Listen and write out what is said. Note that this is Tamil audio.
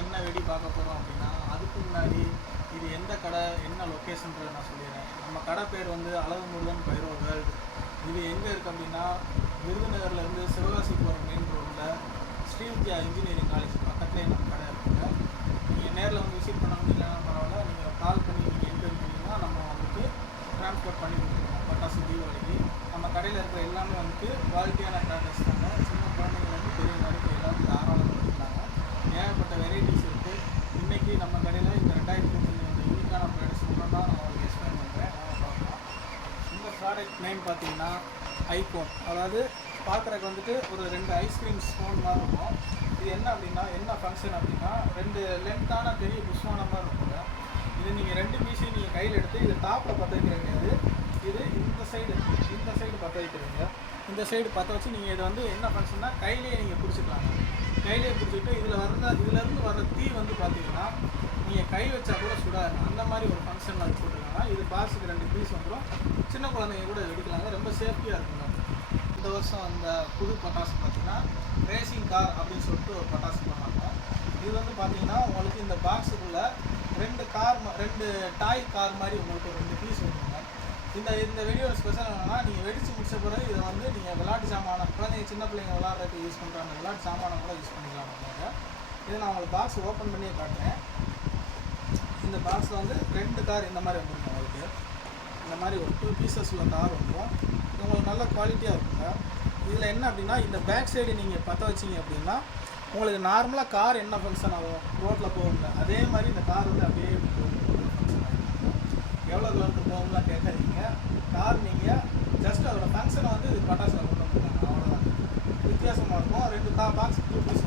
என்ன வெடி பார்க்க போகிறோம் அப்படின்னா, அதுக்கு முன்னாடி இது எந்த கடை, என்ன லொக்கேஷன்றதை நான் சொல்லிடுறேன். நம்ம கடை பேர் வந்து அழகு முருகன் பைரோ வேர்ல்டு. இது எங்கே இருக்குது அப்படின்னா, விருதுநகர்லேருந்து சிவகாசி போகிற மெயின் ரோட்டில் ஸ்ரீவித்யா இன்ஜினியரிங் காலேஜ் பக்கத்துலேயே நம்ம கடை இருக்குங்க. நீங்கள் நேரில் வந்து விசிட் பண்ண முடியலன்னா பரவாயில்ல, நீங்கள் கால் பண்ணி நீங்கள் எங்கே இருக்கீங்கன்னா நம்ம வந்துட்டு ட்ரான்ஸ்போர்ட் பண்ணி கொடுத்துருவோம். பட்டாசு தீபாவளிக்கு நம்ம கடையில் இருக்கிற எல்லாமே வந்துட்டு குவாலிட்டியான கிராக்கர்ஸ் தாங்க. சின்ன குழந்தைங்கலேருந்து பெரியவங்க வரைக்கும் எல்லாரும் தாராளமாக எடுக்கிறாங்க. ஏகப்பட்ட வெரைட்டிஸ் இருக்குது. இன்றைக்கி நம்ம கடையில் இந்த 2025 வந்து யூனிக்கான ப்ராடக்ட்ஸ் மட்டும் தான் நான் உங்களுக்கு எக்ஸ்பிளைன் பண்ணுறேன். பார்க்கலாம். இந்த ப்ராடக்ட் நேம் பார்த்தீங்கன்னா ஐகோன். அதாவது பார்க்குறக்கு வந்துட்டு ஒரு 2 ஐஸ்கிரீம் ஸ்பூன் மாதிரி இருக்கும். இது என்ன அப்படின்னா, என்ன ஃபங்க்ஷன் அப்படின்னா, 2 லென்த்தான பெரிய புஷ்வான மாதிரி இருக்குங்க. இது நீங்கள் 2 பீஸையும் நீங்கள் கையில் எடுத்து இது டாப்பில் பற்ற வைக்கிற கிடையாது. இது இந்த சைடு பற்ற வைக்கிறீங்க. இந்த சைடு பற்ற வச்சு நீங்கள் இதை வந்து என்ன ஃபங்க்ஷன்னா கையிலேயே நீங்கள் பிடிச்சிக்கலாங்க. கையிலேயே பிடிச்சிட்டு இதுலேருந்து வர்ற தீ வந்து பார்த்தீங்கன்னா நீங்கள் கை வச்சா கூட சுடாது. அந்த மாதிரி ஒரு ஃபங்க்ஷன் அது போட்டுருக்காங்க. இது பாக்ஸுக்கு 2 பீஸ் வந்துடும். சின்ன குழந்தைங்க கூட வெடிக்கலாங்க. ரொம்ப சேஃப்டியாக இருக்குங்க. இந்த வருஷம் அந்த புது பட்டாசு பார்த்தீங்கன்னா ரேசிங் கார் அப்படின்னு சொல்லிட்டு ஒரு பட்டாசு பண்ணாங்க. இது வந்து பார்த்தீங்கன்னா உங்களுக்கு இந்த பாக்ஸுக்குள்ளே 2 டாய் கார் மாதிரி உங்களுக்கு ஒரு 2 பீஸ் வந்துங்க. இந்த வீடியோட ஸ்பெஷல் என்னென்னா, நீங்கள் வெடித்து முடிச்ச பிறகு இதை வந்து நீங்கள் விளையாட்டு சாமான குழந்தைங்க சின்ன பிள்ளைங்க விளையாடுறதுக்கு யூஸ் பண்ணுறாங்க. விளையாட்டு சாமானை கூட யூஸ் பண்ணிக்கலாம். இதை நான் உங்களுக்கு பாக்ஸ் ஓப்பன் பண்ணியே காட்டுறேன். இந்த பாக்ஸில் வந்து 2 கார் இந்த மாதிரி வந்துருங்க. உங்களுக்கு இந்த மாதிரி ஒரு 2 பீசஸ் உள்ள கார் வந்துடும். உங்களுக்கு நல்ல குவாலிட்டியாக இருக்குங்க. இதில் என்ன அப்படின்னா, இந்த பேக் சைடு நீங்கள் பற்ற வச்சிங்க அப்படின்னா உங்களுக்கு நார்மலாக கார் என்ன ஃபங்க்ஷன் ஆகும் ரோட்டில் போகுங்க, அதே மாதிரி இந்த கார் வந்து அப்படியே எவ்வளோ கிலோமீட்டர் போகும்லாம் கேட்காதீங்க. கார் நீங்கள் ஜஸ்ட் அதோட ஃபங்க்ஷனை வந்து இது பட்டாசில் கொண்டு வந்துருக்காங்க. அவ்வளோதான். வித்தியாசமாக இருக்கும். 2 பாக்ஸ் 2 பீஸ்